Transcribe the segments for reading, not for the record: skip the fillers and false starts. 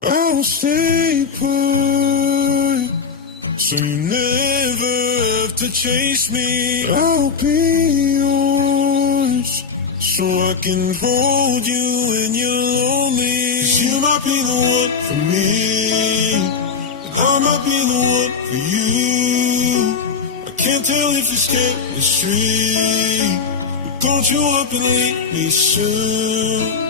I'll stay put, so you never have to chase me. I'll be yours, so I can hold you when you're lonely. 'Cause you might be the one for me, and I might be the one for you. I can't tell if it's chemistry, but don't you up and leave me soon.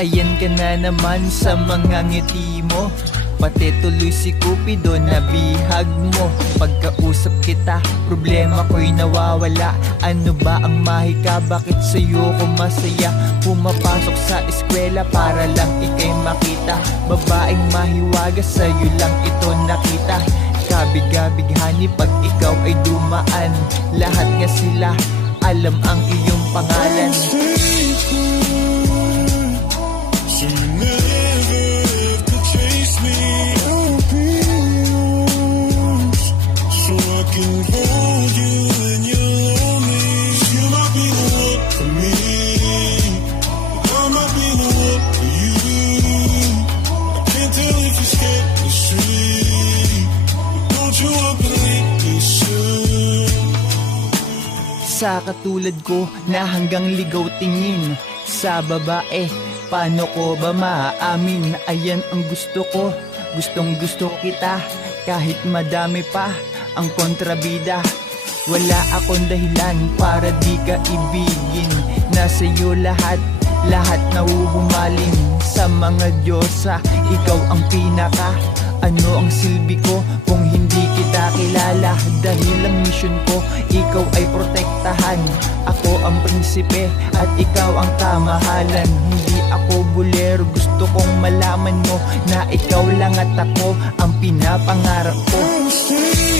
Ayan ka na naman sa mga ngiti mo, pati tuloy si Cupido na bihag mo. Pagkausap kita, problema ko'y nawawala. Ano ba ang mahika, bakit sa'yo ko masaya? Pumapasok sa eskwela para lang ikay makita. Babaeng mahiwaga, sa'yo lang ito nakita. Kabig-kabig honey, pag ikaw ay dumaan, lahat nga sila alam ang iyong pangalan. So you never have to chase me. I'll be yours, so I can hold you when you're lonely. 'Cause you might be the one for me, and I might be the one for you. I can't tell if it's chemistry, but don't you up and leave me soon. Sa katulad ko na hanggang ligaw tingin sa babae, paano ko ba maaamin? Ayan ang gusto ko, gustong gusto kita, kahit madami pa ang kontrabida. Wala akong dahilan para di ka ibigin. Nasa iyo lahat, lahat nahuhumaling sa mga Diyosa. Ikaw ang pinaka, ano ang silbi ko kung hindi kita kilala? Dahil ang mission ko, ikaw ay protektahan. Ako ang prinsipe at ikaw ang kamahalan. Hindi ako bulero, gusto kong malaman mo na ikaw lang at ako ang pinapangarap ko. I'll stay